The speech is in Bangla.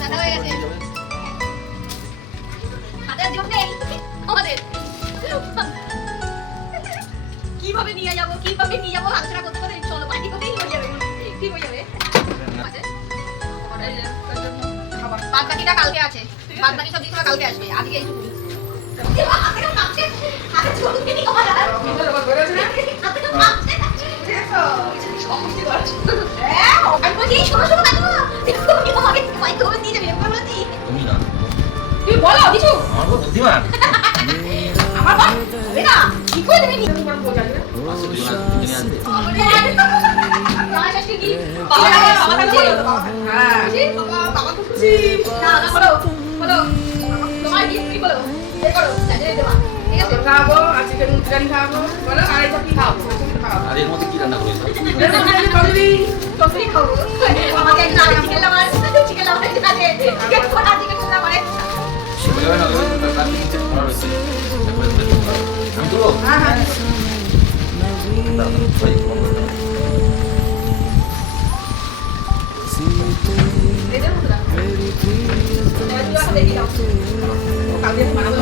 দেখা হয়ে গেছে হাতে জীবন নেই আমাদের কিভাবে নিয়ে যাবো আলোচনা করতে করতে চলো বাড়ি করতেই হয়ে যাবে ঠিক হয়ে যাবে বাদ বাকিটা কালকে আছে বাদ বাকি সব জিনিসগুলো কালকে আসবে আজকে এইটুকু তুমি বলো কিছু আমার খুব বুদ্ধিমান আমার বাপ হবে না কি করে দেবে নি খাবো আজকে চিকেন খাবো বলো আর এটা কি খাবো আর এর মধ্যে কি রান্না করেছো আমাকে না চিকেন লাভার চিকেন কোথা থেকে কোথা করে সেভাবে না করে তার নিচে করা রয়েছে আমি তো হ্যাঁ হ্যাঁ দেখি দাও কালকে বানাবো